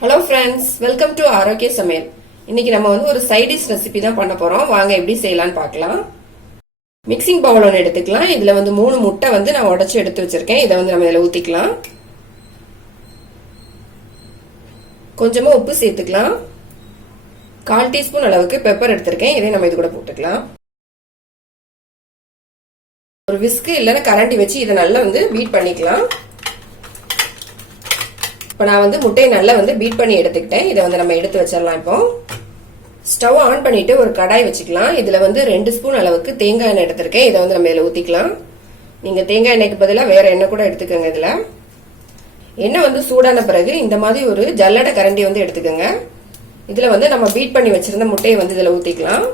Hello friends, welcome to ஆரோக்கிய சமையல். இன்னைக்கு நம்ம ஒரு சைட் டிஷ் ரெசிபி தான் பண்ண போறோம். வாங்க எப்படி செய்யலாம்னு பார்க்கலாம். மிக்சிங் பவுல் ஒன்று எடுத்துக்கலாம். இதுல 3 முட்டை நான் உடைச்சு எடுத்து வச்சிருக்கேன். இதை நம்ம இதில் ஊத்திக்கலாம். கொஞ்சமா உப்பு சேர்த்துக்கலாம். 1/4 டீஸ்பூன் அளவுக்கு பெப்பர் எடுத்திருக்கேன். இதை நம்ம இது கூட போட்டுக்கலாம். ஒரு விஸ்கு இல்லைன்னா கரண்டி வச்சு இதை நல்லா பீட் பண்ணிக்கலாம். இப்போ நான் முட்டையை நல்லா பீட் பண்ணி எடுத்துக்கிட்டேன். இதை நம்ம எடுத்து வச்சிடலாம். இப்போ ஸ்டவ் ஆன் பண்ணிட்டு ஒரு கடாய் வச்சுக்கலாம். இதுல 2 ஸ்பூன் அளவுக்கு தேங்காய் எண்ணெய் எடுத்திருக்கேன். இதை நம்ம இதில் ஊத்திக்கலாம். நீங்க தேங்காய் எண்ணெய்க்கு பதிலாக வேற எண்ணெய் கூட எடுத்துக்கோங்க. இதுல எண்ணெய் சூடான பிறகு இந்த மாதிரி ஒரு ஜல்லடை கரண்டி எடுத்துக்கோங்க. இதுல நம்ம பீட் பண்ணி வச்சிருந்த முட்டையை இதுல ஊத்திக்கலாம்.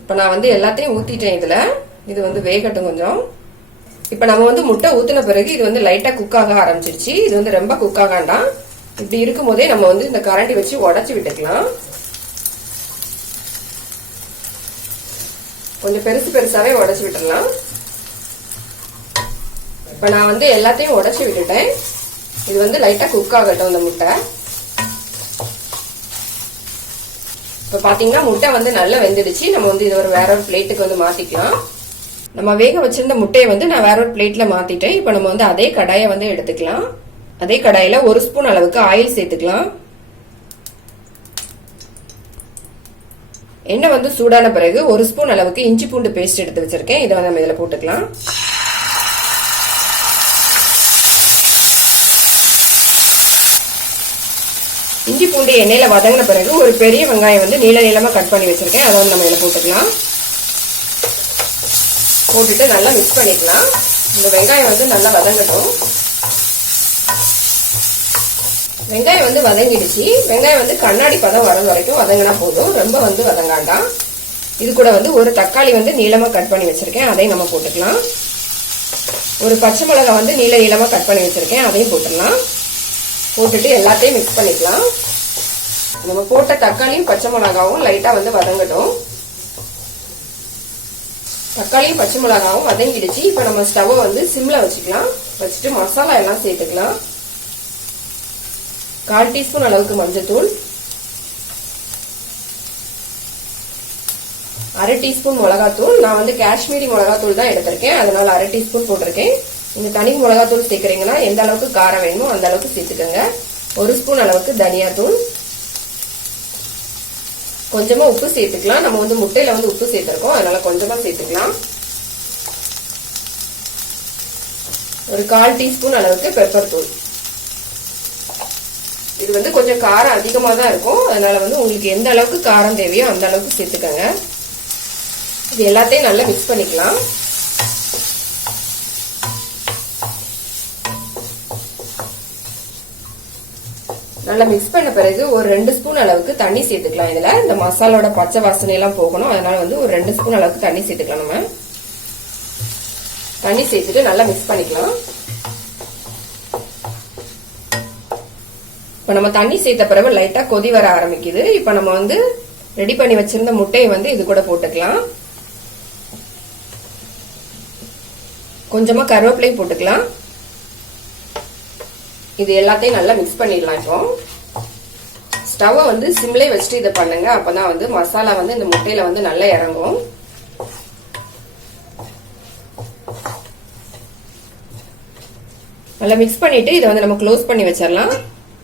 இப்ப நான் எல்லாத்தையும் ஊத்திட்டேன். இதுல இது வேகட்டும் கொஞ்சம். இப்ப நம்ம முட்டை ஊத்தின பிறகு இது லைட்டா குக் ஆக ஆரம்பிச்சிருச்சு. இது ரொம்ப குக் ஆகாண்டாம். இப்படி இருக்கும் போதே நம்ம இந்த கரண்டி வச்சு உடைச்சு விட்டுக்கலாம். கொஞ்சம் பெருசு பெருசாவே உடைச்சு விட்டுடலாம். இப்ப நான் எல்லாத்தையும் உடைச்சு விட்டுட்டேன். இது லைட்டா குக் ஆகட்டும் இந்த முட்டை. இப்ப பாத்தீங்கன்னா முட்டை நல்லா வெந்துடுச்சு. நம்ம இது வேற ஒரு பிளேட்டுக்கு மாத்திக்கலாம். நம்ம வேக வச்சிருந்த முட்டையை நான் வேற ஒரு பிளேட்ல மாத்திட்டேன். இப்ப நம்ம அதே கடாயை எடுத்துக்கலாம். அதே கடாயில 1 ஸ்பூன் அளவுக்கு ஆயில் சேர்த்துக்கலாம். எண்ணெய் சூடான பிறகு 1 ஸ்பூன் அளவுக்கு இஞ்சி பூண்டு பேஸ்ட் எடுத்து வச்சிருக்கேன். இதை நம்ம இதுல போட்டுக்கலாம். இஞ்சி பூண்டு எண்ணெயில வதங்கின பிறகு ஒரு பெரிய வெங்காயம் நீள நீளமா கட் பண்ணி வச்சிருக்கேன். அதை நம்ம இதில் போட்டுக்கலாம். போட்டுட்டு நல்லா மிக்ஸ் பண்ணிக்கலாம். இந்த வெங்காயம் நல்லா வதங்கட்டும். வெங்காயம் வதங்கிடுச்சு. வெங்காயம் கண்ணாடி பதம் வர வரைக்கும் வதங்கினா போதும். ரொம்ப வதங்காண்டாம். இது கூட ஒரு தக்காளி நீளமா கட் பண்ணி வச்சிருக்கேன். அதையும் நம்ம போட்டுக்கலாம். ஒரு பச்சை மிளகாய் நீள நீளமா கட் பண்ணி வச்சிருக்கேன். அதையும் போட்டுடலாம். போட்டுட்டு எல்லாத்தையும் மிக்ஸ் பண்ணிக்கலாம். நம்ம போட்ட தக்காளியும் பச்சை மிளகாவும் லைட்டா வதங்கட்டும். தக்காளியும் பச்சை மிளகாவும் வதங்கிடுச்சு. இப்ப நம்ம ஸ்டவ் சிம்ல வச்சுக்கலாம். வச்சுட்டு மசாலா எல்லாம் சேர்த்துக்கலாம். 1/4 டீஸ்பூன் அளவுக்கு மஞ்சத்தூள், 1/2 டீஸ்பூன் மிளகாத்தூள். நான் காஷ்மீரி மிளகாத்தூள் தான் எடுத்திருக்கேன். அதனால 1/2 டீஸ்பூன் போட்டிருக்கேன். இந்த தனி மிளகாத்தூள் சேர்க்கறீங்கன்னா எந்த அளவுக்கு காரம் வேணுமோ அந்த அளவுக்கு சேர்த்துக்கோங்க. 1 ஸ்பூன் அளவுக்கு தனியாத்தூள், கொஞ்சமா உப்பு சேர்த்துக்கலாம். நம்ம முட்டையில உப்பு சேர்த்திருக்கோம், அதனால கொஞ்சமா சேர்த்துக்கலாம். ஒரு 1/4 டீஸ்பூன் அளவுக்கு பெப்பர் தூள். இது கொஞ்சம் காரம் அதிகமா தான் இருக்கும். அதனால உங்களுக்கு எந்த அளவுக்கு காரம் தேவையோ அந்த அளவுக்கு சேர்த்துக்கோங்க. இது எல்லாத்தையும் நல்லா மிக்ஸ் பண்ணிக்கலாம். நல்லா மிக்ஸ் பண்ண பிறகு ஒரு 2 ஸ்பூன் அளவுக்கு தண்ணி சேர்த்துக்கலாம். இதுல இந்த மசாலோட பச்சை வாசனை எல்லாம் போகணும். அதனால ஒரு 2 ஸ்பூன் அளவுக்கு தண்ணி சேர்த்துக்கலாம். நம்ம தண்ணி சேர்த்துட்டு நல்லா மிக்ஸ் பண்ணிக்கலாம். இப்ப நம்ம தண்ணி சேர்த்த பிறகு லைட்டா கொதி வர ஆரம்பிக்குது. இப்ப நம்ம ரெடி பண்ணி வச்சிருந்த முட்டையை இது கூட போட்டுக்கலாம். கொஞ்சமா கருவேப்பிலை போட்டுக்கலாம். இது எல்லாத்தையும் நல்லா மிக்ஸ் பண்ணிடலாம். இப்போ ஸ்டவ் சிம்லே வச்சுட்டு இதை பண்ணுங்க. அப்பதான் மசாலா இந்த முட்டையில நல்லா இறங்கும். நல்லா மிக்ஸ் பண்ணிட்டு இதை நம்ம க்ளோஸ் பண்ணி வச்சிடலாம்.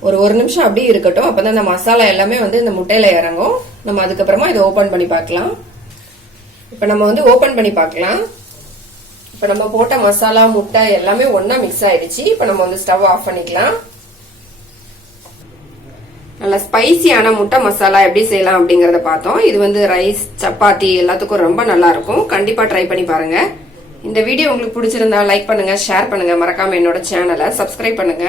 ஒரு 1 நிமிஷம் அப்படியே இருக்கட்டும். அப்பதான் இந்த மசாலா எல்லாமே இந்த முட்டையில இறங்கும். நம்ம அதுக்கப்புறமா இதை ஓபன் பண்ணி பார்க்கலாம். இப்ப நம்ம ஓபன் பண்ணி பார்க்கலாம். இப்ப நம்ம போட்ட மசாலா முட்டை எல்லாமே ஒன்னா மிக்ஸ் ஆயிடுச்சு. இப்ப நம்ம ஸ்டவ் ஆஃப் பண்ணிக்கலாம். நல்ல ஸ்பைசியான முட்டை மசாலா எப்படி செய்யலாம் அப்படிங்கறத பார்த்தோம். இது ரைஸ், சப்பாத்தி எல்லாத்துக்கும் ரொம்ப நல்லா இருக்கும். கண்டிப்பா ட்ரை பண்ணி பாருங்க. இந்த வீடியோ உங்களுக்கு பிடிச்சிருந்தா லைக் பண்ணுங்க, ஷேர் பண்ணுங்க. மறக்காம என்னோட சேனலை சப்ஸ்கிரைப் பண்ணுங்க.